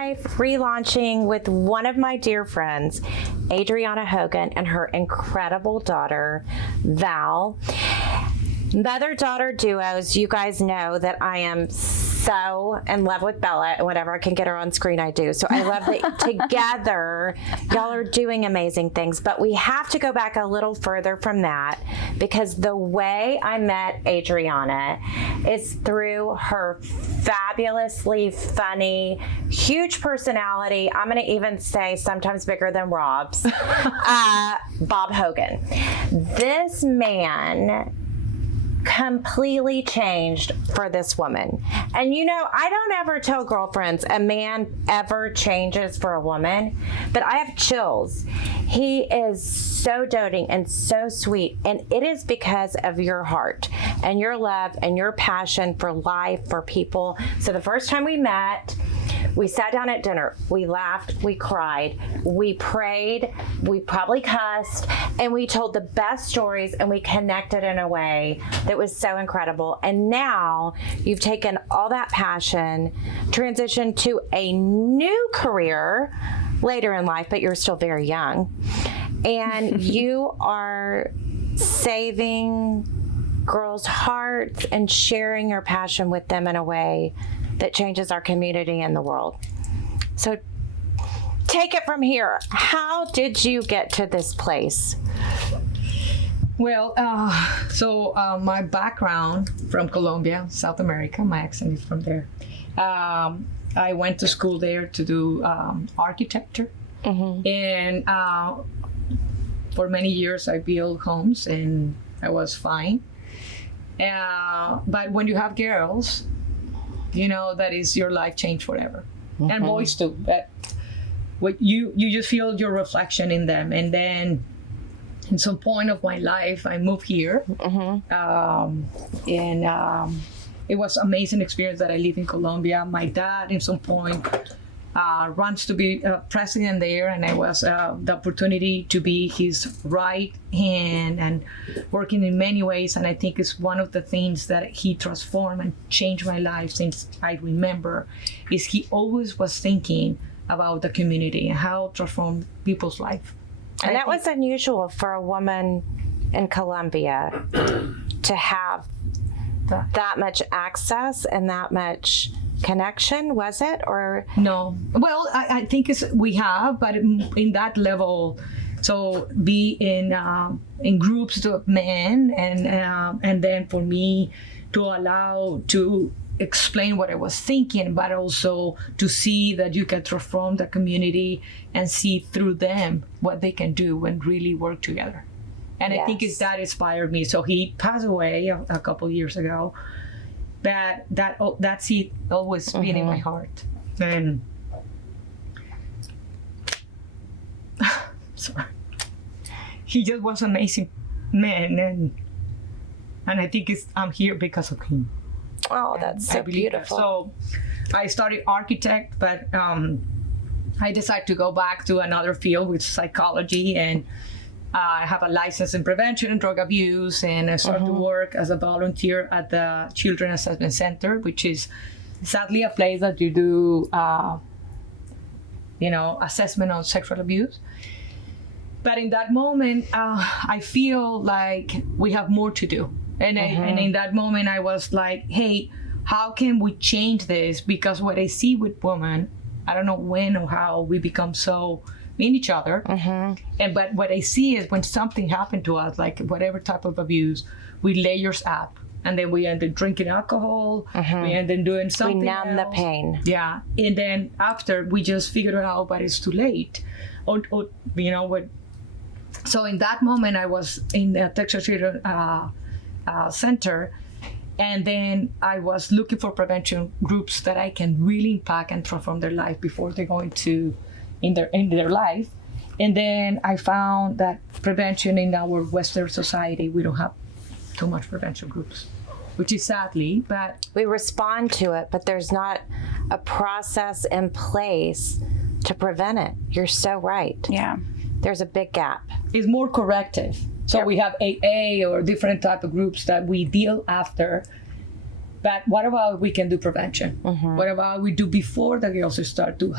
life relaunching with one of my dear friends, Adriana Hogan, and her incredible daughter, Val. Mother-daughter duos, you guys know that I am so in love with Bella, and whenever I can get her on screen, I do. So I love that together, y'all are doing amazing things. But we have to go back a little further from that, because the way I met Adriana is through her fabulously funny, huge personality. I'm going to even say sometimes bigger than Rob's, Bob Hogan. This man completely changed for this woman. And you know, I don't ever tell girlfriends a man ever changes for a woman, but I have chills. He is so doting and so sweet, and it is because of your heart and your love and your passion for life, for people. So the first time we met, we sat down at dinner, we laughed, we cried, we prayed, we probably cussed, and we told the best stories, and we connected in a way that was so incredible. And now you've taken all that passion, transitioned to a new career later in life, but you're still very young. And you are saving girls' hearts and sharing your passion with them in a way that changes our community and the world. So take it from here. How did you get to this place? Well, my background from Colombia, South America, my accent is from there. I went to school there to do architecture. Mm-hmm. And for many years I built homes, and I was fine. But when you have girls, you know, that is your life change forever. Mm-hmm. And boys too. But what you just feel your reflection in them. And then in some point of my life, I moved here. Mm-hmm. It was an amazing experience that I live in Colombia. My dad, in some point, runs to be president there, and I was the opportunity to be his right hand and working in many ways. And I think it's one of the things that he transformed and changed my life since I remember, is he always was thinking about the community and how to transform people's life. And that was unusual for a woman in Colombia to have that much access and that much connection, was it? Or no? Well, I think we have, but in that level, so be in groups of men, and then for me to allow to explain what I was thinking, but also to see that you can transform the community and see through them what they can do and really work together. And yes. I think that inspired me. So he passed away a couple years ago. That seed always been in my heart. And sorry, he just was an amazing man, and I think I'm here because of him. Oh, that's so beautiful. So I started architect, but I decided to go back to another field, which is psychology, and I have a license in prevention and drug abuse, and I started to work as a volunteer at the Children Assessment Center, which is sadly a place that you do, assessment on sexual abuse. But in that moment, I feel like we have more to do. And in that moment, I was like, hey, how can we change this? Because what I see with women, I don't know when or how we become so in each other. But what I see is when something happened to us, like whatever type of abuse, we layers up. And then we end up drinking alcohol. We end up doing something We numb else. the pain. Yeah. And then after, we just figure it out, but it's too late. Or you know what? So in that moment, I was in the Texas Children Center, and then I was looking for prevention groups that I can really impact and transform their life before they go into in their life. And then I found that prevention in our Western society, we don't have too much prevention groups, which is sadly, but we respond to it, but there's not a process in place to prevent it. You're so right. Yeah. There's a big gap. It's more corrective. So we have AA or different type of groups that we deal after. But what about we can do prevention? What about we do before the girls start to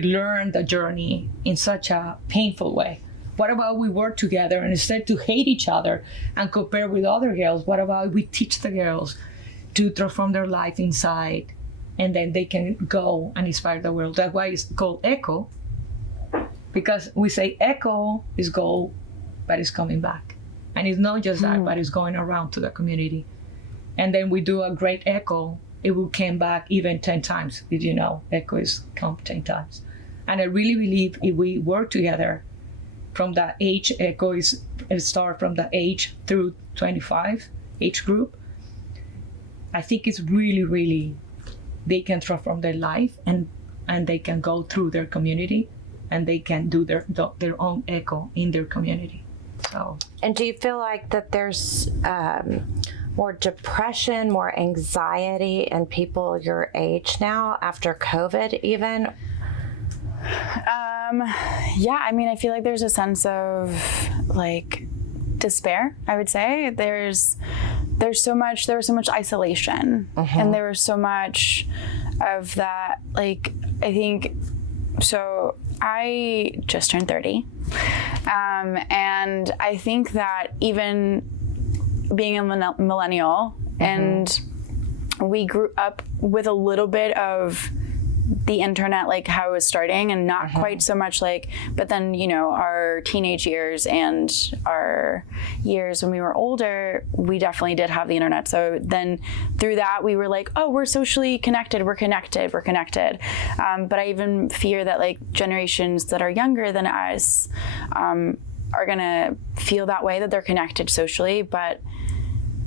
learn the journey in such a painful way? What about we work together and instead to hate each other and compare with other girls, what about we teach the girls to transform their life inside, and then they can go and inspire the world? That's why it's called ECHO, because we say ECHO is go, but it's coming back. And it's not just that, but it's going around to the community. And then we do a great ECHO, it will come back even 10 times. Did you know? ECHO is come 10 times. And I really believe if we work together from that age, ECHO is start from the age through 25 age group. I think it's really, really, they can transform their life and they can go through their community and they can do their own ECHO in their community. So. And do you feel like that there's more depression, more anxiety in people your age now after COVID even? Yeah, I mean, I feel like there's a sense of like despair, I would say. There was so much isolation, and there was so much of that, like, I think, so I just turned 30, and I think that even being a millennial, and we grew up with a little bit of the internet, like how it was starting, and not quite so much like, but then, you know, our teenage years and our years when we were older, we definitely did have the internet. So then through that, we were like, oh, we're socially connected, we're connected. But I even fear that like generations that are younger than us are gonna feel that way, that they're connected socially. But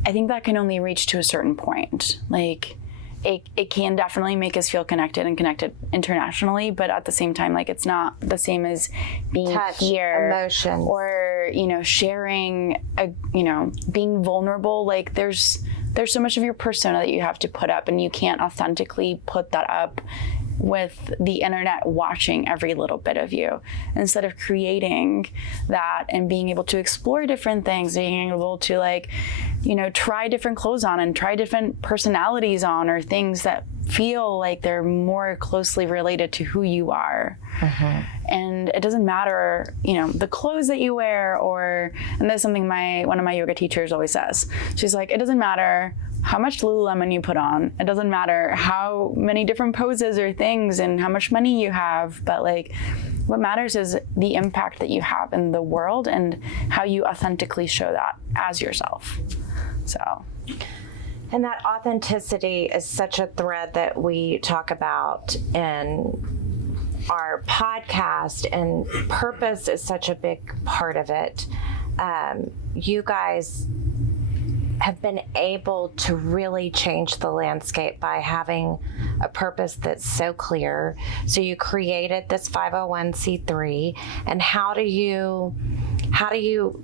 I think that can only reach to a certain point. Like, it can definitely make us feel connected and connected internationally, but at the same time, like, it's not the same as being touch, here, emotions, or, you know, sharing, being vulnerable. Like, there's so much of your persona that you have to put up, and you can't authentically put that up with the internet watching every little bit of you. Instead of creating that and being able to explore different things, being able to, like, you know, try different clothes on and try different personalities on, or things that feel like they're more closely related to who you are. And it doesn't matter, you know, the clothes that you wear, and that's something one of my yoga teachers always says. She's like, it doesn't matter how much Lululemon you put on. It doesn't matter how many different poses or things and how much money you have, but like, what matters is the impact that you have in the world and how you authentically show that as yourself. So. And that authenticity is such a thread that we talk about in our podcast, and purpose is such a big part of it. You guys have been able to really change the landscape by having a purpose that's so clear. So you created this 501c3, and how do you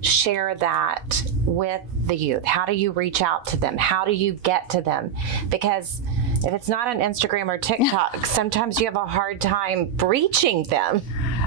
share that with the youth? How do you reach out to them? How do you get to them? Because if it's not on Instagram or TikTok, sometimes you have a hard time reaching them.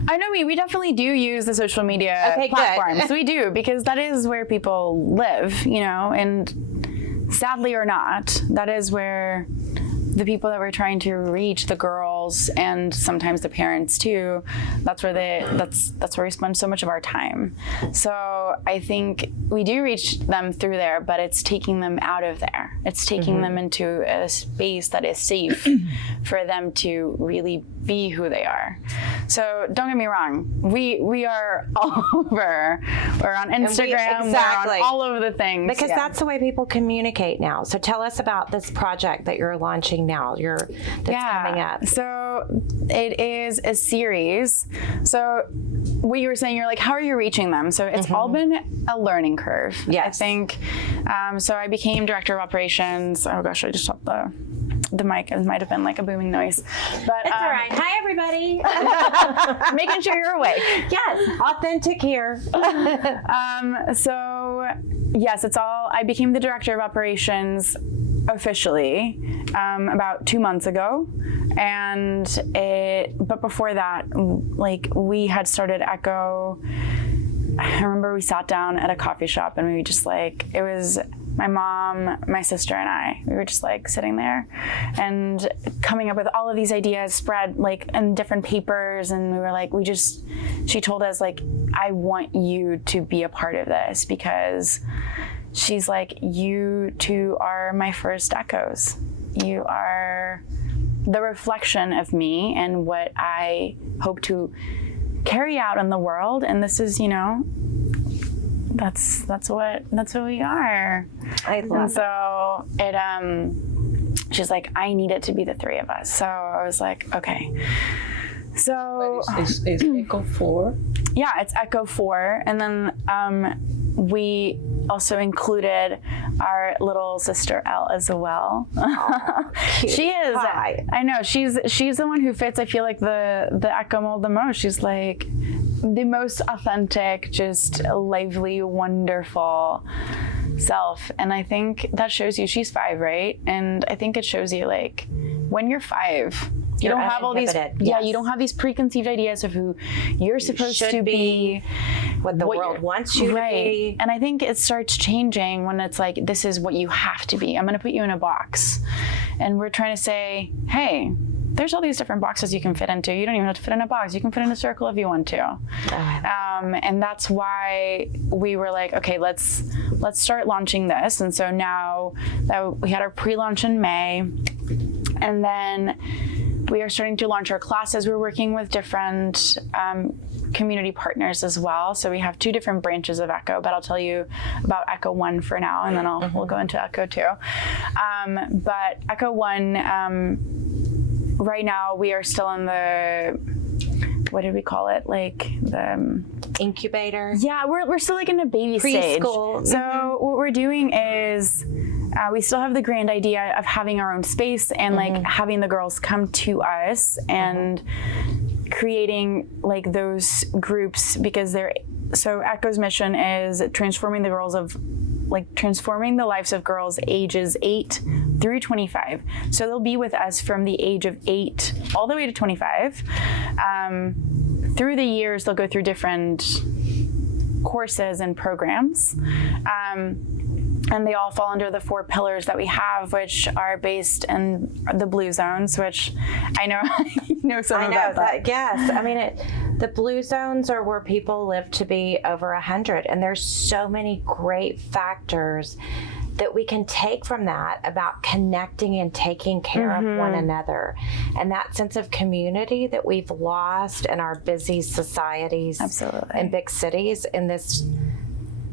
I know we definitely do use the social media platforms. Good. We do, because that is where people live, you know, and sadly or not, that is where the people that we're trying to reach, the girls and sometimes the parents too, that's where we spend so much of our time. So I think we do reach them through there, but it's taking them out of there. It's taking them into a space that is safe for them to really be who they are. So don't get me wrong, we are all over. We're on Instagram, we're on all over the things. Because that's the way people communicate now. So tell us about this project that you're launching now, that's coming up. So it is a series. So what you were saying, you're like, how are you reaching them? So it's all been a learning curve. Yes. I think, so I became director of operations. Oh gosh, I just stopped the mic. It might have been like a booming noise. But it's all right. Hi, everybody. making sure you're awake. Yes, authentic here. So yes, I became the director of operations officially about 2 months ago, but before that, like, we had started ECHO. I remember we sat down at a coffee shop and we just, like, it was my mom, my sister, and I. We were just like sitting there and coming up with all of these ideas spread like in different papers. And we were like, she told us like, I want you to be a part of this, because she's like, you two are my first echoes. You are the reflection of me and what I hope to carry out in the world. And this is, that's what we are. I love so it she's like, I need it to be the three of us. So I was like, okay. So is Echo 4? Yeah, it's Echo 4. And then we also included our little sister Elle as well. Oh, she is. Hi. I know. She's the one who fits, I feel like, the Echo mold the most. She's like the most authentic, just lively, wonderful self. And I think that shows you, she's 5, right? And I think it shows you like when you're 5, you don't have all these, you don't have these preconceived ideas of who you're supposed to be, what the world wants you to be. And I think it starts changing when it's like, this is what you have to be. I'm going to put you in a box. And we're trying to say, hey, there's all these different boxes you can fit into. You don't even have to fit in a box. You can fit in a circle if you want to. And that's why we were like, okay, let's start launching this. And so now that we had our pre-launch in May, and then we are starting to launch our classes. We're working with different community partners as well. So we have 2 different branches of Echo, but I'll tell you about Echo 1 for now, and then we'll go into Echo 2. But Echo 1, right now we are still in the, what did we call it? Like the incubator. Yeah, we're still like in a baby preschool stage. So what we're doing is we still have the grand idea of having our own space and like having the girls come to us and creating like those groups, because so Echo's mission is transforming the lives of girls ages 8 through 25. So they'll be with us from the age of 8 all the way to 25. Through the years, they'll go through different courses and programs. And they all fall under the 4 pillars that we have, which are based in the blue zones, which I know you know some about that. Yes. I mean, the blue zones are where people live to be over 100. And there's so many great factors that we can take from that about connecting and taking care of one another. And that sense of community that we've lost in our busy societies and big cities, and this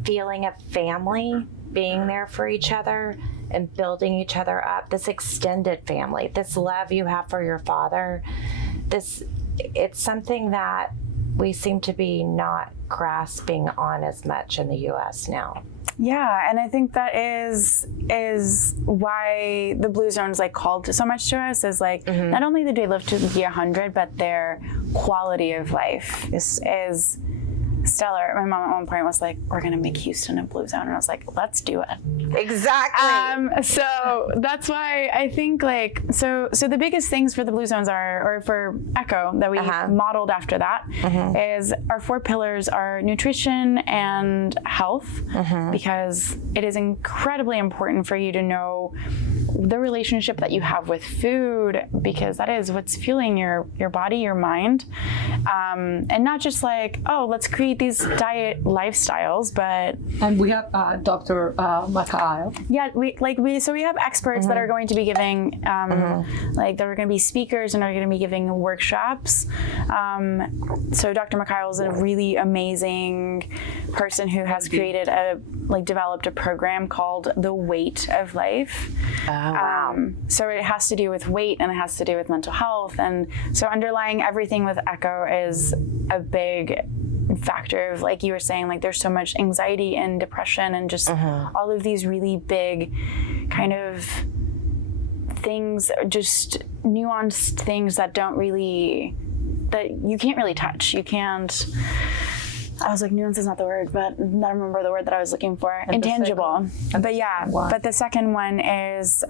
feeling of family, being there for each other and building each other up, this extended family, this love you have for your father, it's something that we seem to be not grasping on as much in the U.S. now. Yeah, and I think that is why the blue zones like called so much to us, is like not only did they live to be 100, but their quality of life is stellar. My mom at one point was like, we're gonna make Houston a blue zone, and I was like, let's do it. Exactly. So that's why I think like so the biggest things for the blue zones or for Echo that we modeled after that is our 4 pillars are nutrition and health, because it is incredibly important for you to know the relationship that you have with food, because that is what's fueling your body, your mind, and not just like, oh, let's create these diet lifestyles, but and we have Dr. Mikhail. Yeah, we have experts that are going to be giving like that are going to be speakers and are going to be giving workshops. So Dr. Mikhail is a really amazing person who has created developed a program called The Weight of Life. So it has to do with weight and it has to do with mental health, and so underlying everything with Echo is a big factor of, like you were saying, like there's so much anxiety and depression and just all of these really big kind of things, just nuanced things that you can't really touch. You can't, I was like, nuance is not the word, but I don't remember the word that I was looking for. Intangible. But yeah, but the second one is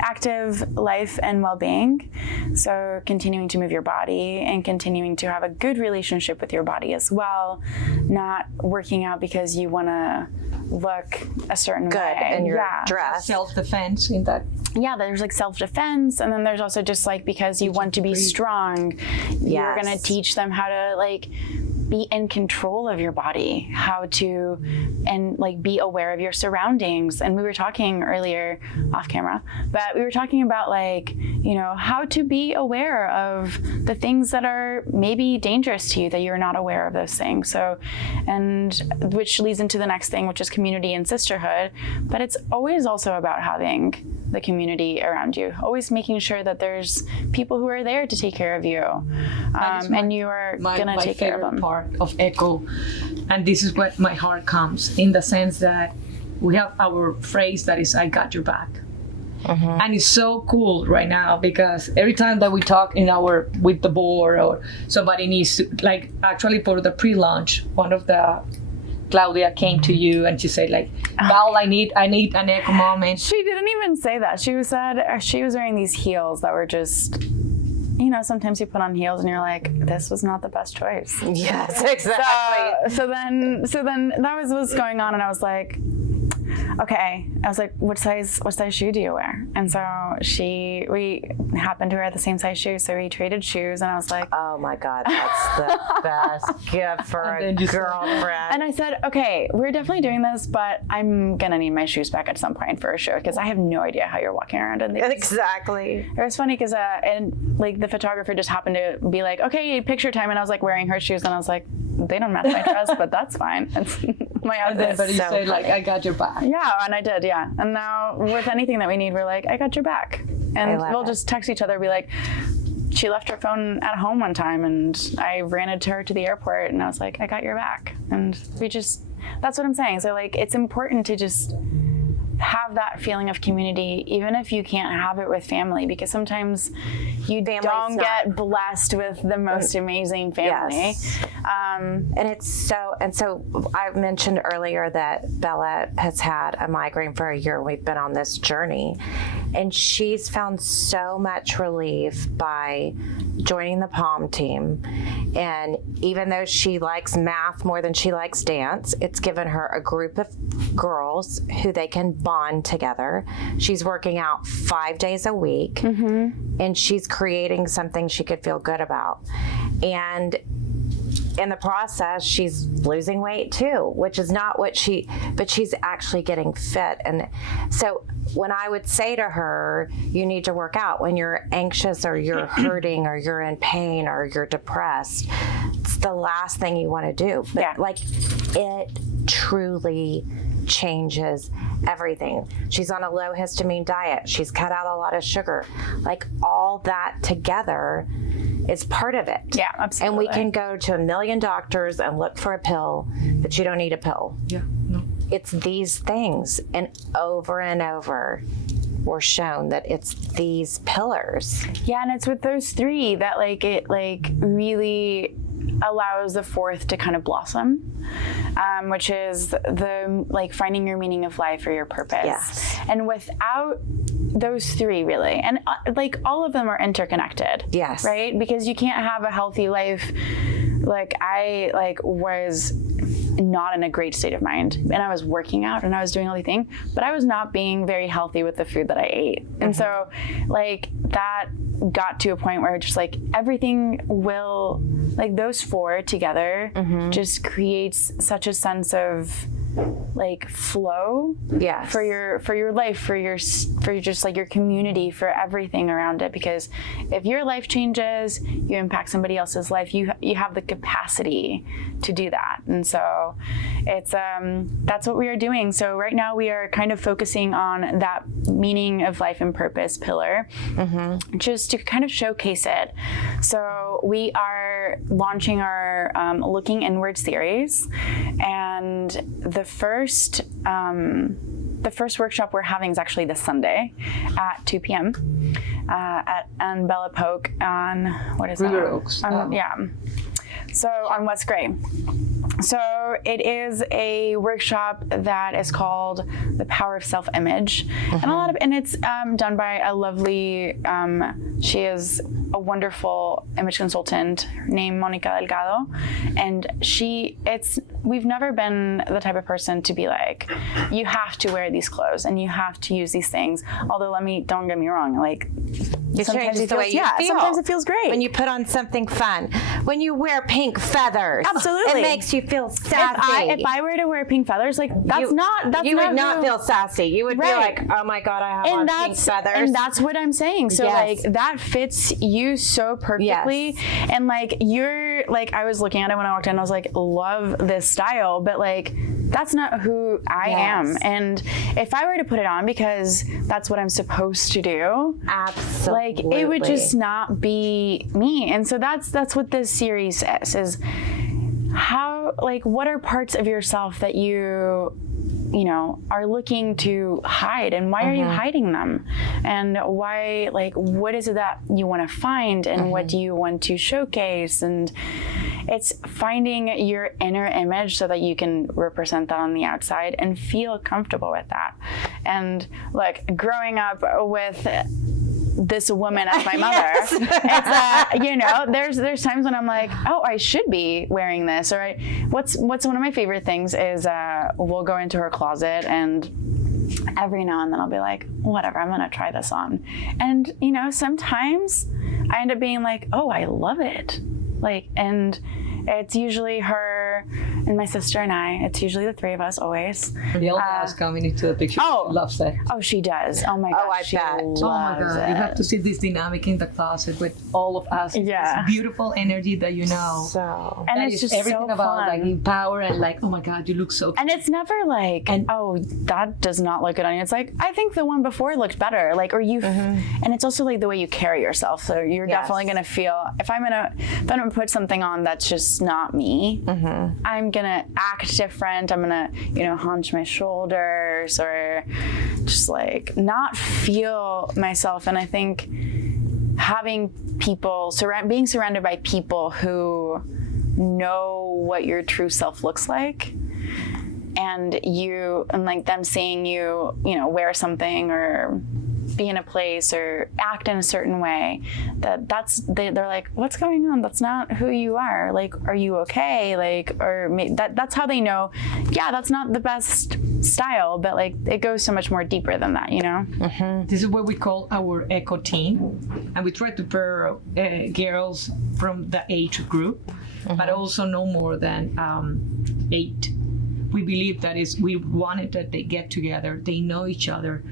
active life and well-being. So continuing to move your body and continuing to have a good relationship with your body as well. Not working out because you want to look a certain Good way. in your Yeah. dress. Self-defense in that. Yeah, there's like self-defense, and then there's also just like because you want to be strong, you're gonna teach them how to like be in control of your body, how to and like be aware of your surroundings. And we were talking earlier off camera, but we were talking about like, you know, how to be aware of the things that are maybe dangerous to you, that you're not aware of those things. So, and which leads into the next thing, which is community and sisterhood. But it's always also about having the community around you, always making sure that there's people who are there to take care of you, and you are gonna take care of them. My favorite part of Echo, and this is what my heart comes in the sense that we have our phrase that is "I got your back," and it's so cool right now because every time that we talk with the board or somebody needs to, like actually for the pre-launch, one of the Claudia came to you and she said like, Val, I need an Echo moment. She didn't even say that. She was wearing these heels that were just, you know, sometimes you put on heels and you're like, this was not the best choice. Yes, exactly. So then that was what's going on, and I was like, okay. I was like, what size shoe do you wear? And so we happened to wear the same size shoes, so we traded shoes, and I was like, oh my God, that's the best gift for a girlfriend. And I said, okay, we're definitely doing this, but I'm gonna need my shoes back at some point for a show because I have no idea how you're walking around in these. Exactly. It was funny because and like the photographer just happened to be like, okay, picture time, and I was like wearing her shoes, and I was like, they don't match my dress, but that's fine. It's my outfit. But you say like, I got your back. Yeah, and I did, yeah. And now with anything that we need, we're like, I got your back. And we'll just text each other, be like, she left her phone at home one time and I ran into her to the airport and I was like, I got your back. And that's what I'm saying. So like, it's important to just have that feeling of community, even if you can't have it with family, because sometimes you don't get blessed with the most amazing family. Yes. And so I mentioned earlier that Bella has had a migraine for a year. We've been on this journey, and she's found so much relief by joining the POM team. And even though she likes math more than she likes dance, it's given her a group of girls who they can bond together. She's working out 5 days a week, and she's creating something she could feel good about. And in the process, she's losing weight too, which is not what but she's actually getting fit. And so when I would say to her, you need to work out when you're anxious or you're hurting or you're in pain or you're depressed, it's the last thing you want to do. But like, it truly changes everything. She's on a low histamine diet. She's cut out a lot of sugar. Like, all that together is part of it. Yeah, absolutely. And we can go to 1 million doctors and look for a pill, but you don't need a pill. Yeah, no. It's these things, and over we're shown that it's these pillars. Yeah, and it's with those three that like it like really allows the fourth to kind of blossom, which is the like finding your meaning of life or your purpose. Yes. And without those three, really, and like all of them are interconnected. Yes. Right? Because you can't have a healthy life. Like I was not in a great state of mind, and I was working out and I was doing all the things, but I was not being very healthy with the food that I ate. And so like that got to a point where just like everything will, like those four together just creates such a sense of like flow for your life, for just like your community, for everything around it. Because if your life changes, you impact somebody else's life, you have the capacity to do that. And so it's that's what we are doing. So right now we are kind of focusing on that meaning of life and purpose pillar, just to kind of showcase it. So we are launching our Looking Inward series, and the first workshop we're having is actually this Sunday at 2 p.m. At Bella Polk on, what is River that? Oaks. Yeah. So on West Gray. So it is a workshop that is called The Power of Self-Image, and it's done by a lovely. She is a wonderful image consultant named Monica Delgado, and we've never been the type of person to be like, you have to wear these clothes and you have to use these things. Although don't get me wrong, like it changes the way you feel. Sometimes it feels great when you put on something fun. When you wear pink feathers, absolutely, it makes you feel sassy. If I were to wear pink feathers, like you would not feel sassy. You would be like, oh my god, I have on pink feathers. And that's what I'm saying. So like that fits you so perfectly, and like you're like, I was looking at it when I walked in. I was like, love this style, but like that's not who I am. And if I were to put it on because that's what I'm supposed to do, absolutely, like it would just not be me. And so that's what this series says, is how, like, what are parts of yourself that you are looking to hide, and why are you hiding them, and why, like, what is it that you want to find, and what do you want to showcase? And it's finding your inner image so that you can represent that on the outside and feel comfortable with that. And like, growing up with this woman as my mother, it's there's times when I'm like, oh, I should be wearing this. Or what's one of my favorite things is we'll go into her closet, and every now and then I'll be like, whatever, I'm gonna try this on. And sometimes I end up being like, oh, I love it. Like, and it's usually her and my sister and I. It's usually the three of us always. The old house coming into the picture. Oh, she loves that. Oh, she does. Oh my gosh. Oh, I bet. Oh my God. It. You have to see this dynamic in the closet with all of us. Yeah. This beautiful energy that So. And that it's is just everything so about fun. like empower and like, oh my God, you look so cute. And it's never like, oh, that does not look good on you. It's like, I think the one before looked better. Like, or you, and it's also like the way you carry yourself. So you're definitely going to feel, if I'm going to put something on that's just not me, I'm going to act different. I'm going to, hunch my shoulders or just like not feel myself. And I think having people, being surrounded by people who know what your true self looks like, and like them seeing you, wear something or be in a place or act in a certain way, they're like, what's going on? That's not who you are. Like, are you okay? Like, or that's how they know, that's not the best style, but like it goes so much more deeper than that, This is what we call our echo team, and we try to pair girls from the age group, but also no more than 8. We believe that we wanted that they get together, they know each other,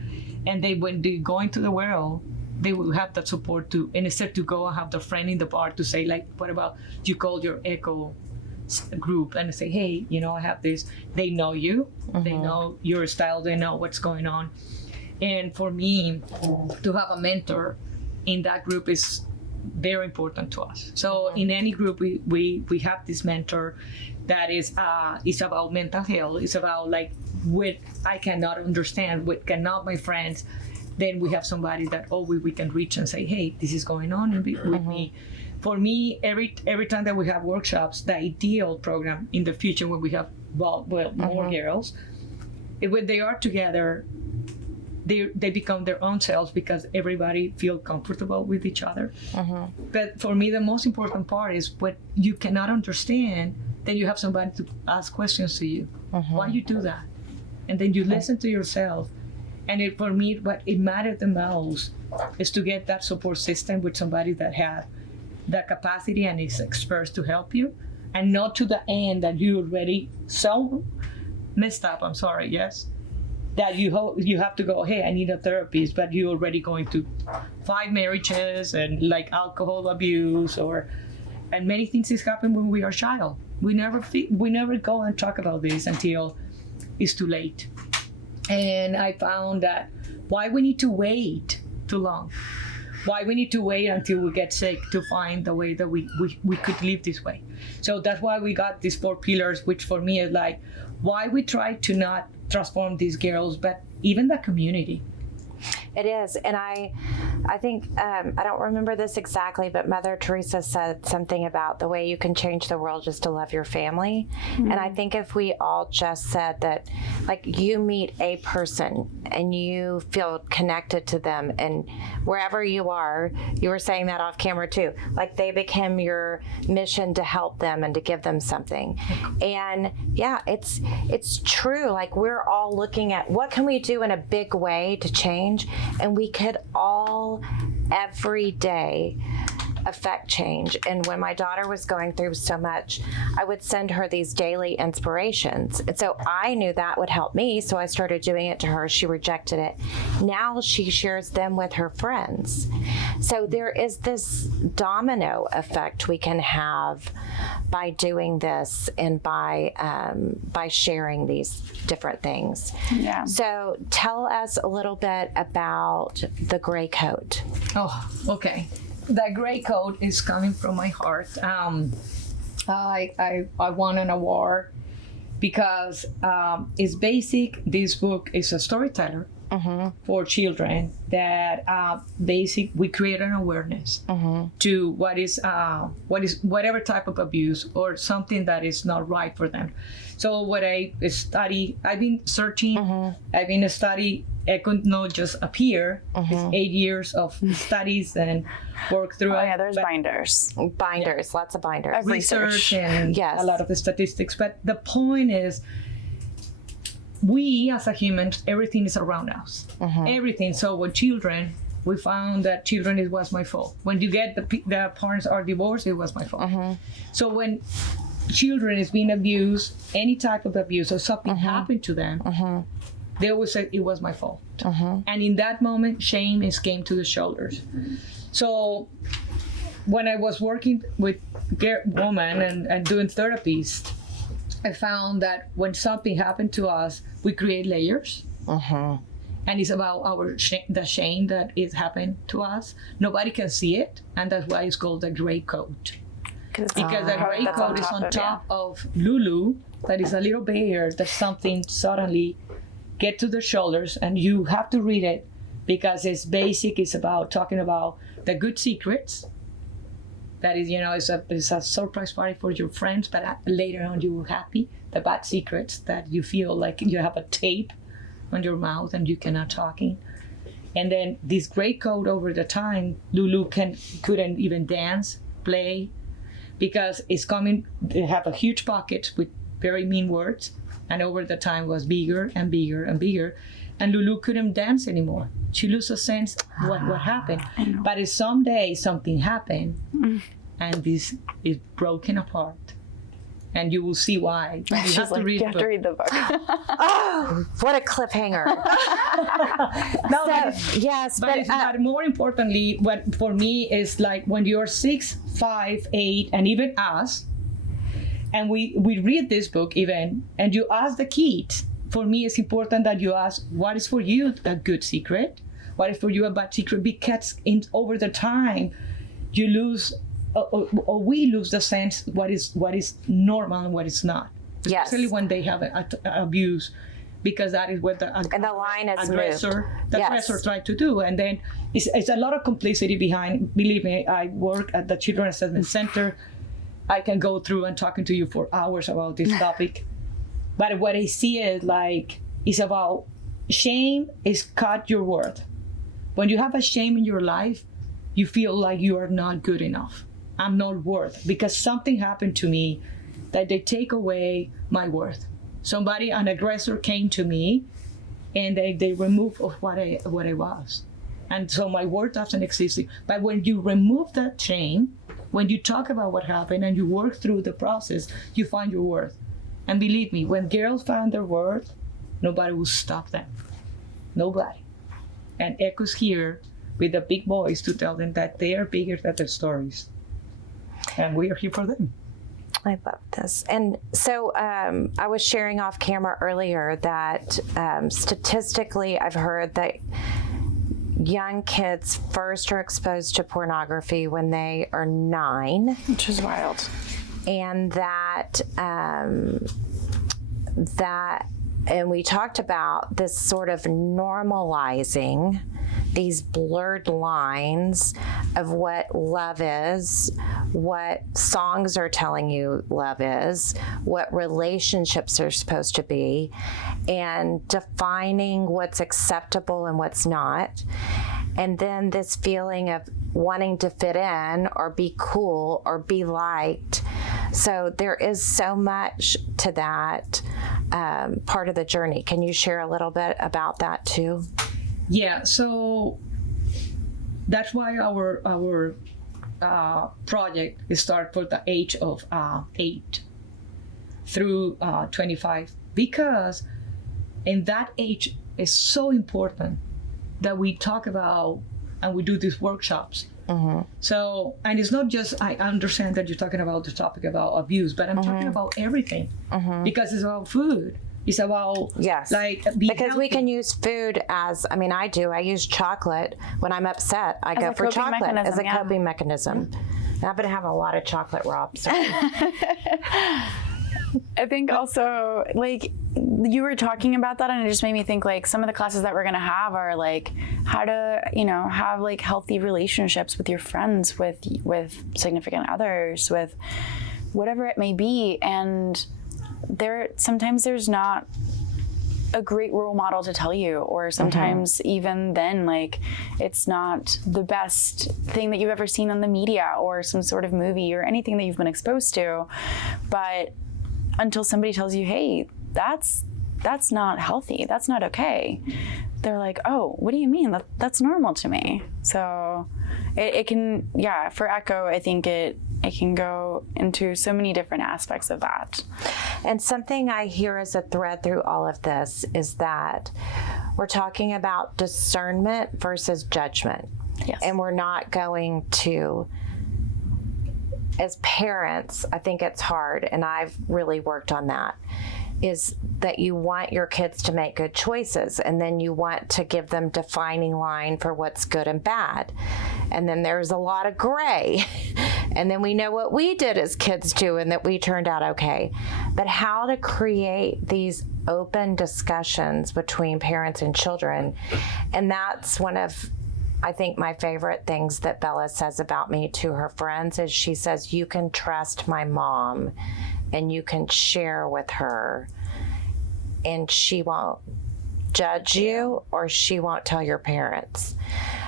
and when they go into the world, they will have that support to, and instead to go and have their friend in the bar to say, like, what about you call your echo group and say, hey, I have this. They know you, they know your style, they know what's going on. And for me, to have a mentor in that group is very important to us. So in any group, we have this mentor that is about mental health. It's about like what I cannot understand, what cannot my friends. Then we have somebody that we can reach and say, hey, this is going on with me. For me, every time that we have workshops, the ideal program in the future when we have more girls, when they are together, they become their own selves because everybody feel comfortable with each other. But for me, the most important part is what you cannot understand, then you have somebody to ask questions to you. Why you do that? And then you listen to yourself. And for me, what it mattered the most is to get that support system with somebody that has the capacity and is experts to help you, and not to the end that you already so messed up. I'm sorry, yes. That you have to go, hey, I need a therapist, but you're already going to 5 marriages and like alcohol abuse and many things has happened when we are child. We never go and talk about this until it's too late. And I found that why we need to wait too long. Why we need to wait until we get sick to find the way that we could live this way. So that's why we got these 4 pillars, which for me is like why we try to not transform these girls, but even the community. It is. And I I think, I don't remember this exactly, but Mother Teresa said something about the way you can change the world just to love your family. And I think if we all just said that, like, you meet a person and you feel connected to them, and wherever you are, you were saying that off camera too, like they became your mission to help them and to give them something. And yeah, it's true. Like, we're all looking at what can we do in a big way to change, and we could all every day affect change. And when my daughter was going through so much, I would send her these daily inspirations. And so I knew that would help me. So I started doing it to her. She rejected it. Now she shares them with her friends. So there is this domino effect we can have by doing this and by sharing these different things. Yeah. So tell us a little bit about the gray coat. Oh, okay. That gray coat is coming from my heart. I won an award because it's basic. This book is a storyteller for children that we create an awareness to what is whatever type of abuse or something that is not right for them. So what I've been searching, I've been studying. It could not just appear. It's 8 years of studies and work through it. Yeah, there's binders. Lots of binders. Research and Yes. a lot of the statistics. But the point is, we as a humans, everything is around us. Everything. So with children, we found that children, it was my fault. When you get the parents are divorced, it was my fault. So when children is being abused, any type of abuse or something happened to them, they always say it was my fault. And in that moment, shame came to the shoulders. So when I was working with women and doing therapies, I found that when something happened to us, we create layers. And it's about the shame that is happened to us. Nobody can see it, and that's why it's called the gray coat. Because the gray coat is on top of Lulu, that is a little bear that something suddenly get to the shoulders, and you have to read it because it's basic. It's about talking about the good secrets. That is, it's a surprise party for your friends, but later on you will happy. The bad secrets that you feel like you have a tape on your mouth and you cannot talking. And then this gray coat over the time, Lulu couldn't even dance, play, because it's coming. They have a huge pocket with very mean words. And over the time was bigger and bigger and bigger. And Lulu couldn't dance anymore. She lose a sense what happened. But if someday something happened and this is broken apart, and you will see why. You have to read the book. Oh, what a cliffhanger. But more importantly, what for me is like when you're 6, 5, 8, and even us, and we read this book even, and you ask the kids, for me it's important that you ask, what is for you a good secret? What is for you a bad secret? Because over the time, you lose, or we lose the sense what is normal and what is not. Especially when they have abuse, because that is what the line is aggressor tried to do. And then it's a lot of complicity behind. Believe me, I work at the Children's Assessment Center. I can go through and talking to you for hours about this topic. But what I see is about shame is cut your worth. When you have a shame in your life, you feel like you are not good enough. I'm not worth, because something happened to me that they take away my worth. An aggressor came to me and they removed what I was. And so my worth doesn't exist. But when you remove that shame, when you talk about what happened and you work through the process, you find your worth. And believe me, when girls find their worth, nobody will stop them. Nobody. And Echo's here with the big boys to tell them that they are bigger than their stories. And we are here for them. I love this. And so I was sharing off camera earlier that statistically I've heard that young kids first are exposed to pornography when they are 9. Which is wild. And and we talked about this sort of normalizing these blurred lines of what love is, what songs are telling you love is, what relationships are supposed to be, and defining what's acceptable and what's not. And then this feeling of wanting to fit in or be cool or be liked. So there is so much to that part of the journey. Can you share a little bit about that too? Yeah, so that's why our project is start for the age of 8 through 25, because in that age is so important that we talk about and we do these workshops. So, and it's not just, I understand that you're talking about the topic about abuse, but I'm talking about everything, because it's about food. It's about, like, because healthy. we can use food as, I mean, I use chocolate when I'm upset. I go for chocolate as a coping mechanism. And I've been having a lot of chocolate, Rob. So. I think also, like, you were talking about that, and it just made me think, like, some of the classes that we're going to have are, like, how to, you know, have, like, healthy relationships with your friends, with significant others, with whatever it may be. And sometimes there's not a great role model to tell you, or sometimes even then, like, it's not the best thing that you've ever seen on the media or some sort of movie or anything that you've been exposed to. But until somebody tells you, hey, that's not healthy, that's not okay, they're like, oh, what do you mean? That's normal to me. So it can, for Echo, I think it can go into so many different aspects of that. And something I hear as a thread through all of this is that we're talking about discernment versus judgment. Yes. And we're not going to, as parents, I think it's hard, and I've really worked on that, is that you want your kids to make good choices, and then you want to give them defining line for what's good and bad. And then there's a lot of gray. And then we know what we did as kids too, and that we turned out okay. But how to create these open discussions between parents and children. And that's one of, I think, my favorite things that Bella says about me to her friends is she says, you can trust my mom and you can share with her and she won't judge you or she won't tell your parents.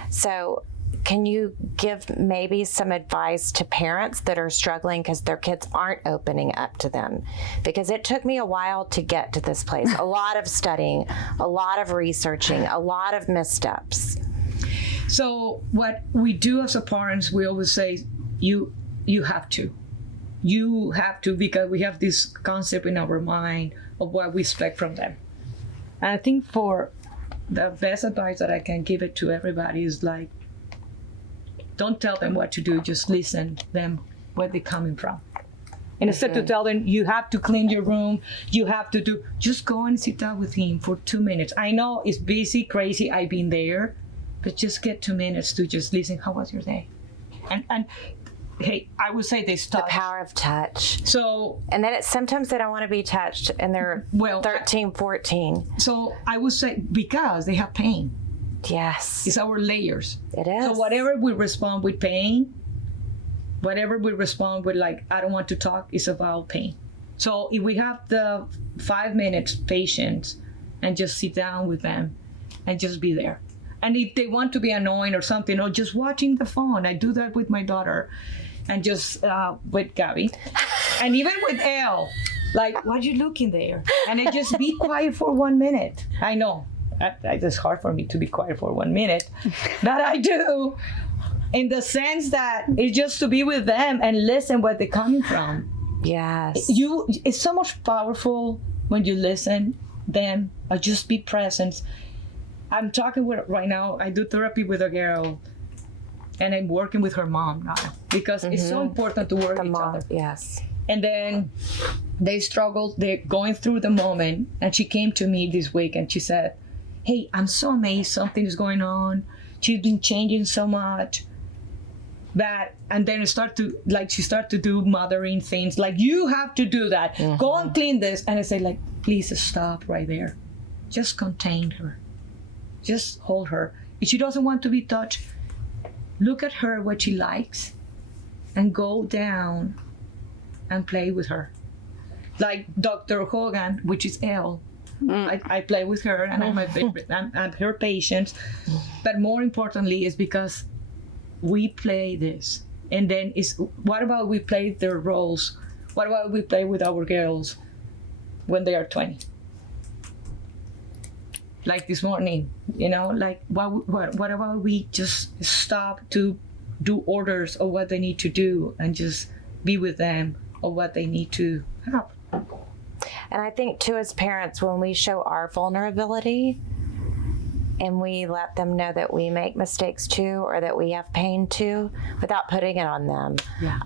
So can you give maybe some advice to parents that are struggling because their kids aren't opening up to them? Because it took me a while to get to this place. A lot of studying, a lot of researching, a lot of missteps. So what we do as a parents, we always say, you have to. You have to, because we have this concept in our mind of what we expect from them. And I think for the best advice that I can give it to everybody is like, don't tell them what to do, just listen to them, where they're coming from. And instead to tell them, you have to clean your room, you have to do, just go and sit down with him for 2 minutes. I know it's busy, crazy, I've been there, but just get 2 minutes to just listen, how was your day? And hey, I would say they stop. The power of touch. So, and then sometimes they don't want to be touched and they're 13, 14. So I would say because they have pain. Yes. It's our layers. It is. So whatever we respond with pain, whatever we respond with like, I don't want to talk, is about pain. So if we have the 5 minutes patience and just sit down with them and just be there. And if they want to be annoying or something, or just watching the phone, I do that with my daughter and just with Gabby. And even with Elle, like, why are you looking there? And I just be quiet for 1 minute. I know, it's hard for me to be quiet for 1 minute, but I do. In the sense that it's just to be with them and listen where they're coming from. Yes. It's so much powerful when you listen them or just be present. I'm talking with right now, I do therapy with a girl and I'm working with her mom now because it's so important to work with each other. Yes. And then they struggled, they're going through the moment, and she came to me this week and she said, hey, I'm so amazed something is going on. She's been changing so much. And then she started to do mothering things like, you have to do that. Go and clean this. And I say, like, please stop right there. Just contain her. Just hold her If she doesn't want to be touched, look at her what she likes and go down and play with her. Like Dr. Hogan, which is Elle. I play with her and I'm her patient. But more importantly is because we play this. And then what about we play their roles? What about we play with our girls when they are 20? Like this morning, like what about we just stop to do orders of what they need to do and just be with them of what they need to have. And I think too, as parents, when we show our vulnerability and we let them know that we make mistakes too, or that we have pain too, without putting it on them,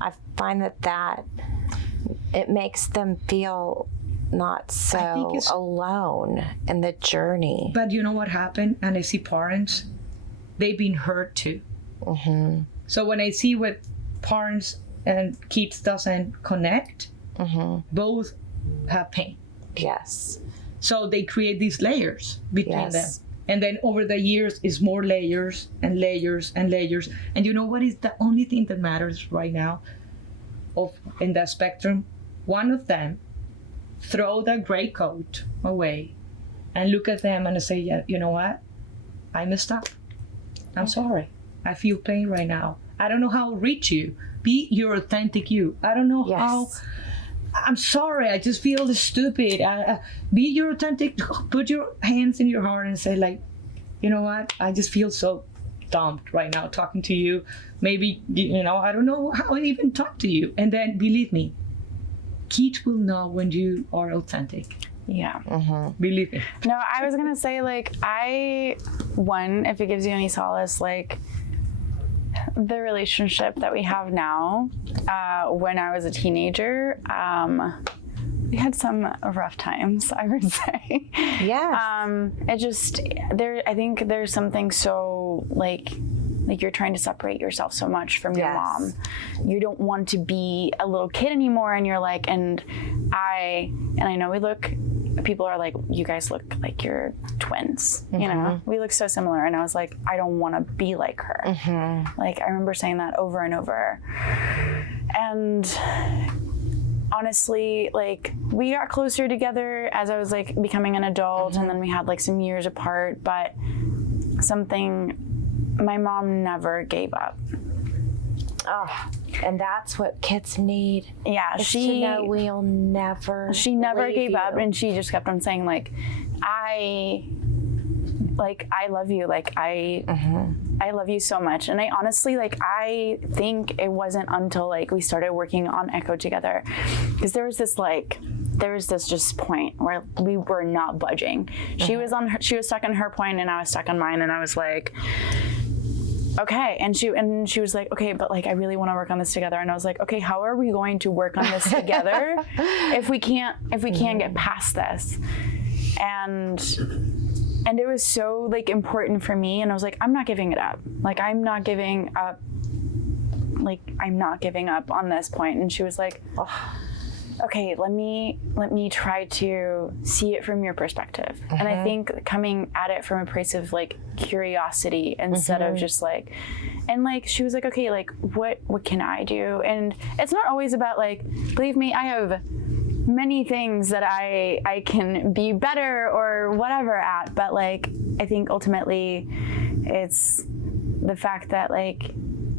I find that it makes them feel not so alone in the journey. But you know what happened? And I see parents, they've been hurt too. Mm-hmm. So when I see what parents and kids doesn't connect, both have pain. Yes. So they create these layers between them. Yes. And then over the years is more layers and layers and layers. And you know what is the only thing that matters right now in that spectrum? One of them throw the gray coat away and look at them and say, yeah, you know what? I messed up. I'm sorry. I feel pain right now. I don't know how to reach you. Be your authentic you. I don't know how. I'm sorry. I just feel stupid. Be your authentic. Put your hands in your heart and say, like, you know what? I just feel so dumped right now talking to you. Maybe, I don't know how I even talk to you. And then believe me, kids will know when you are authentic. Yeah. Believe me. No, I was going to say, like, if it gives you any solace, like, the relationship that we have now, when I was a teenager, we had some rough times, I would say. Yeah. I think there's something so, like you're trying to separate yourself so much from your mom. You don't want to be a little kid anymore, and you're like, and I know people are like, you guys look like you're twins, we look so similar. And I was like, I don't want to be like her. Like, I remember saying that over and over. And honestly, like, we got closer together as I was like becoming an adult, and then we had like some years apart, but my mom never gave up. Oh, and that's what kids need. Yeah, she know we'll never. She never gave up, you. and she just kept on saying, like, I love you. Like, I love you so much. And I honestly, like, I think it wasn't until like we started working on Echo together, because there was this just point where we were not budging. She was stuck on her point, and I was stuck on mine, and I was like, okay. And she was like, okay, but like, I really want to work on this together. And I was like, okay, how are we going to work on this together if we can't get past this? And it was so like important for me. And I was like, I'm not giving it up. Like, I'm not giving up. Like, I'm not giving up on this point. And she was like, oh, okay, let me try to see it from your perspective. And I think coming at it from a place of like curiosity instead of just like, and like, she was like, okay, like, what can I do? And it's not always about like, believe me, I have many things that I can be better or whatever at, but like, I think ultimately it's the fact that like,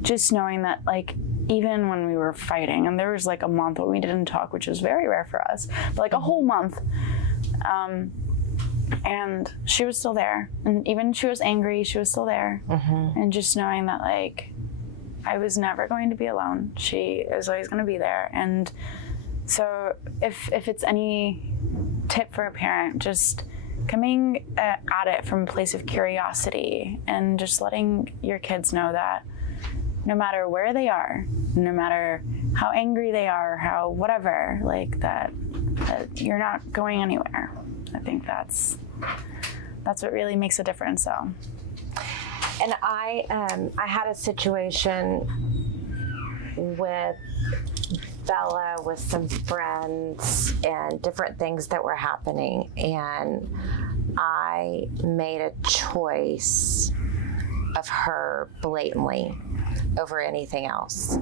just knowing that like, even when we were fighting, and there was like a month when we didn't talk, which was very rare for us, but like a whole month, and she was still there, and even she was angry, she was still there. And just knowing that like, I was never going to be alone. She is always going to be there. And so if it's any tip for a parent, just coming at it from a place of curiosity and just letting your kids know that no matter where they are, no matter how angry they are, how whatever, like that you're not going anywhere. I think that's what really makes a difference. So, and I had a situation with Bella with some friends and different things that were happening, and I made a choice of her blatantly over anything else.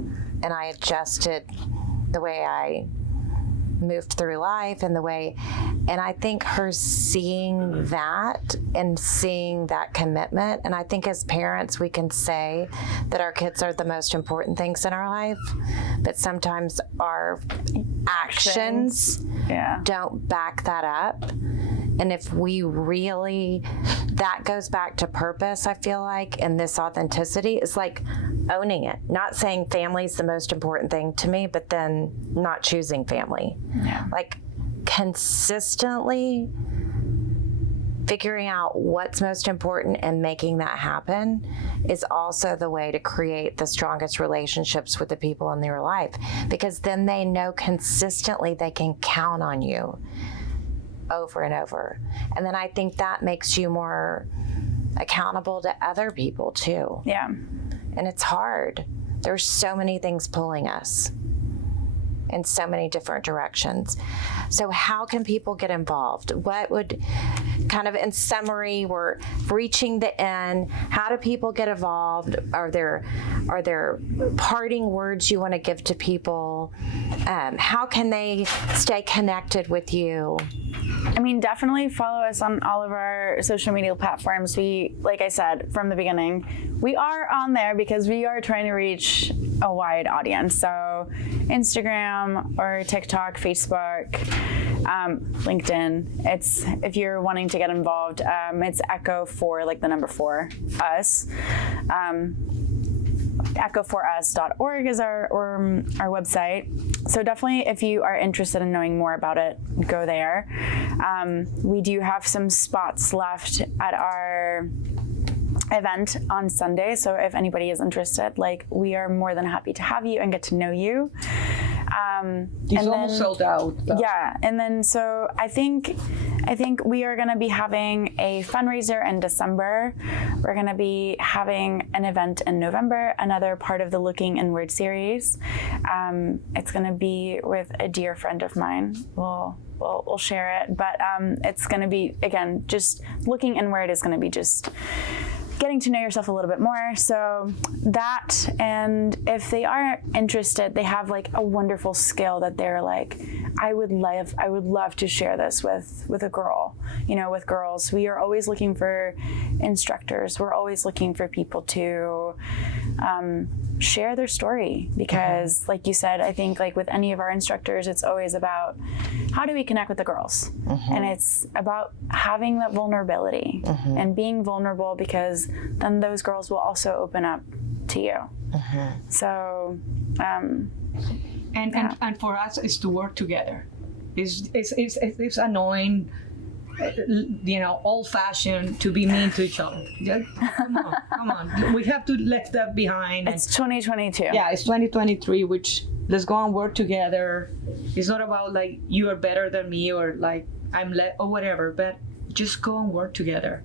And I adjusted the way I moved through life and I think her seeing that and seeing that commitment, and I think as parents we can say that our kids are the most important things in our life, but sometimes our actions don't back that up. And if we really, that goes back to purpose, I feel like, and this authenticity is like owning it. Not saying family's the most important thing to me, but then not choosing family. Yeah. Like consistently figuring out what's most important and making that happen is also the way to create the strongest relationships with the people in your life, because then they know consistently they can count on you over and over. And then I think that makes you more accountable to other people too. Yeah. And it's hard. There's so many things pulling us in so many different directions. So how can people get involved? What would, kind of in summary, we're reaching the end. How do people get involved? Are there parting words you want to give to people? How can they stay connected with you? I mean, definitely follow us on all of our social media platforms. We, like I said from the beginning, we are on there because we are trying to reach a wide audience. So Instagram or TikTok, Facebook, LinkedIn. It's, if you're wanting to get involved, it's Echo for like the number 4 us. echo4us.org is our website. So definitely, if you are interested in knowing more about it, go there. We do have some spots left at our event on Sunday. So if anybody is interested, like, we are more than happy to have you and get to know you. It's almost sold out. Yeah, and then so I think we are going to be having a fundraiser in December. We're going to be having an event in November, another part of the Looking Inward series. It's going to be with a dear friend of mine. We'll share it, but it's going to be, again, just looking inward is going to be just getting to know yourself a little bit more. So that, and if they are interested, they have like a wonderful skill that they're like, I would love to share this with a girl. You know, with girls, we are always looking for instructors. We're always looking for people to share their story, because like you said, I think like with any of our instructors, it's always about how do we connect with the girls? And it's about having that vulnerability and being vulnerable, because then those girls will also open up to you. So and for us is to work together. It's annoying, you know, old-fashioned to be mean to each other. Come on. We have to leave that behind. It's 2022. Yeah, it's 2023, which let's go and work together. It's not about like you are better than me or like I'm or whatever, but just go and work together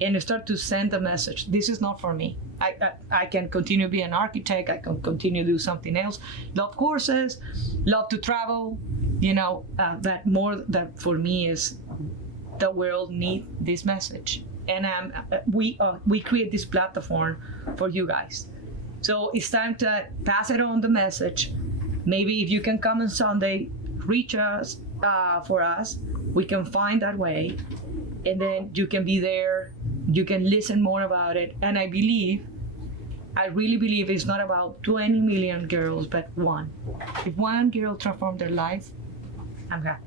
and start to send a message. This is not for me. I can continue to be an architect. I can continue to do something else. Love courses, love to travel, you know, that more that for me is the world need this message. And we create this platform for you guys. So it's time to pass it on the message. Maybe if you can come on Sunday, reach us for us. We can find that way. And then you can be there. You can listen more about it. And I really believe it's not about 20 million girls, but one. If one girl transforms their life, I'm happy.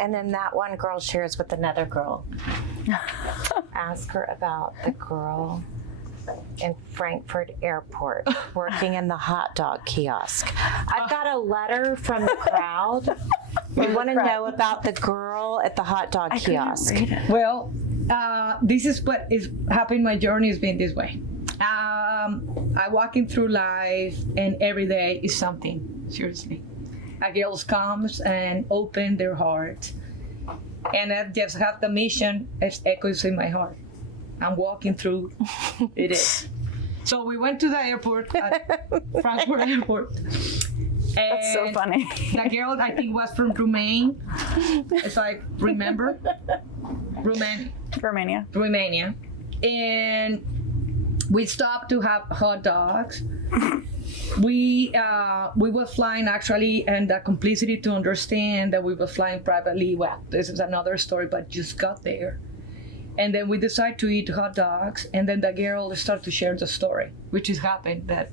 And then that one girl shares with another girl. Ask her about the girl in Frankfurt Airport working in the hot dog kiosk. I've got a letter from the crowd. We want to know about the girl at the hot dog kiosk. Well, this is what is happening. My journey has been this way. I walking through life, and every day is something, seriously. A girl comes and open their heart, and I just have the mission as echoes in my heart. I'm walking through it is. So we went to the airport, Frankfurt Airport. That's so funny. The girl, I think, was from Romania, if I remember. Romania. And we stopped to have hot dogs. We were flying actually, and the complicity to understand that we were flying privately. Well, this is another story, but just got there. And then we decided to eat hot dogs, and then the girl started to share the story, which has happened. That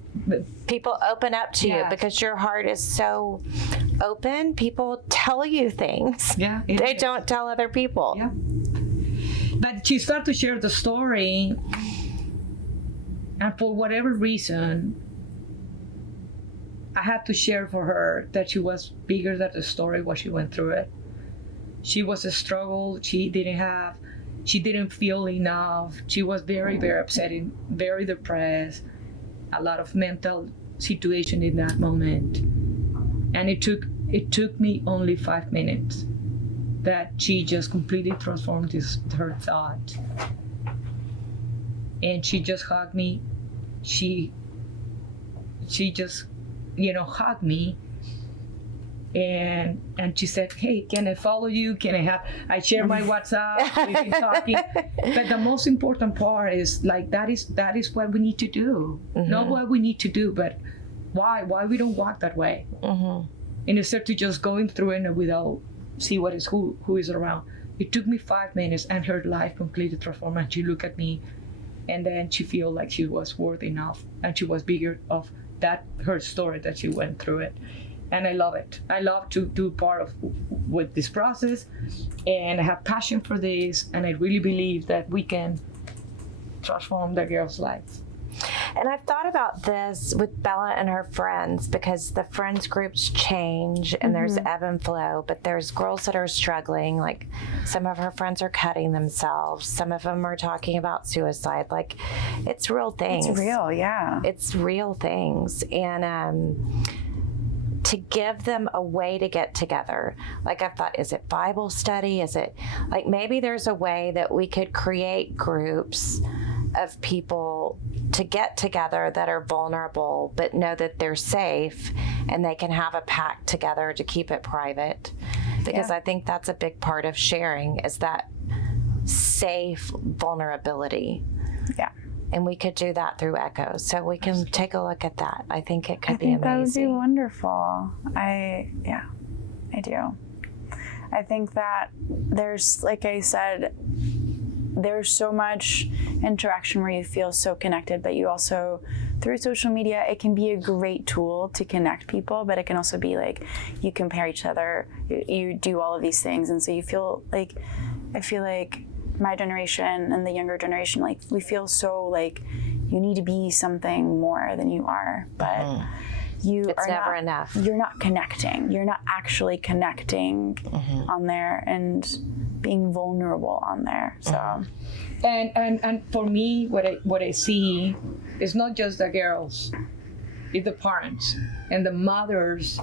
People open up to you Yes. because your heart is so open. People tell you things. Yeah, it They is. don't tell other people. Yeah. But she started to share the story, and for whatever reason, I had to share for her that she was bigger than the story, what she went through it. She was a struggle. She didn't feel enough. She was very, very upset, and very depressed. A lot of mental situation in that moment. And it took me only 5 minutes that she just completely transformed her thought. And she just hugged me. She just, hugged me. And she said, "Hey, can I follow you? I share my WhatsApp, we've been talking." But the most important part is like, that is what we need to do. Not what we need to do, but why we don't walk that way. And instead to just going through it without see who is around. It took me 5 minutes, and her life completely transformed. And she looked at me, and then she feel like she was worth enough, and she was bigger of that, her story that she went through it. And I love it. I love to do part with this process, and I have passion for this, and I really believe that we can transform the girl's life. And I've thought about this with Bella and her friends, because the friends groups change and there's ebb and flow, but there's girls that are struggling. Like, some of her friends are cutting themselves. Some of them are talking about suicide. Like, it's real things. It's real, yeah. It's real things. And to give them a way to get together. Like, I thought, is it Bible study? Is it like, maybe there's a way that we could create groups of people to get together that are vulnerable but know that they're safe, and they can have a pact together to keep it private. Because I think that's a big part of sharing, is that safe vulnerability. Yeah. And we could do that through Echo. So we can take a look at that. I think it could be think that would be amazing. wonderful. I do. I think that there's, like I said, there's so much interaction where you feel so connected, but you also, through social media, it can be a great tool to connect people, but it can also be like, you compare each other, you do all of these things, and so you feel like, I feel like my generation and the younger generation, like, we feel so like you need to be something more than you are, but It's never enough. You're not connecting. You're not actually connecting on there and being vulnerable on there. So, and for me, what I see is not just the girls, it's the parents and the mothers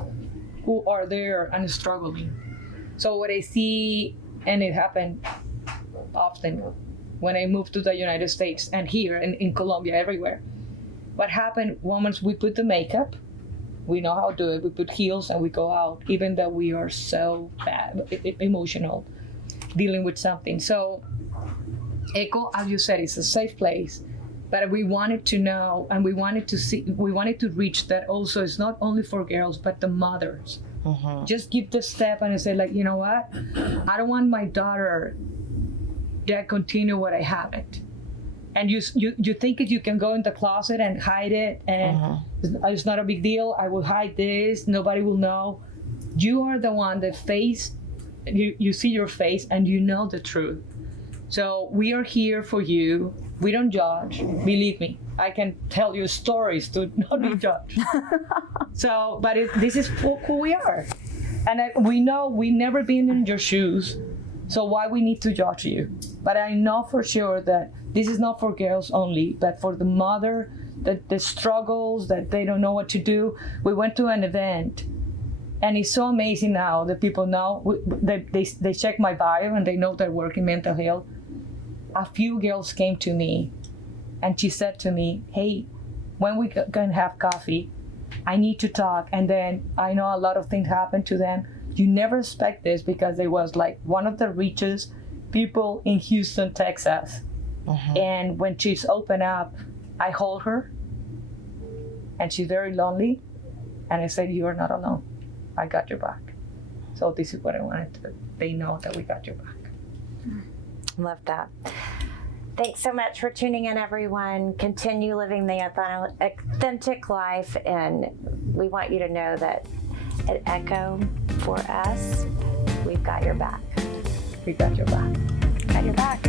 who are there and struggling. So what I see, and it happened often when I moved to the United States and here in Colombia, everywhere. What happened, women, we put the makeup, we know how to do it, we put heels and we go out, even though we are so bad, emotional, dealing with something. So Echo, as you said, is a safe place, but we wanted to know, and we wanted to reach that also. It's not only for girls, but the mothers. Just give the step and say, like, you know what? I don't want my daughter to continue what I haven't. And you think that you can go in the closet and hide it, and it's not a big deal. I will hide this. Nobody will know. You are the one that you see your face and you know the truth. So we are here for you. We don't judge. Believe me, I can tell you stories to not be judged. So, but this is who we are. And we know we've never been in your shoes. So why we need to judge you? But I know for sure that this is not for girls only, but for the mother, the struggles, that they don't know what to do. We went to an event, and it's so amazing now that people know, they check my bio and they know that I work in mental health. A few girls came to me, and she said to me, "Hey, when we can have coffee, I need to talk." And then I know a lot of things happened to them. You never expect this, because they was like one of the richest people in Houston, Texas. And when she's open up, I hold her, and she's very lonely. And I said, "You are not alone. I got your back." So this is what I wanted to. They know that we got your back. Love that. Thanks so much for tuning in, everyone. Continue living the authentic life, and we want you to know that at Echo, for us, we've got your back. We got your back. Got your back.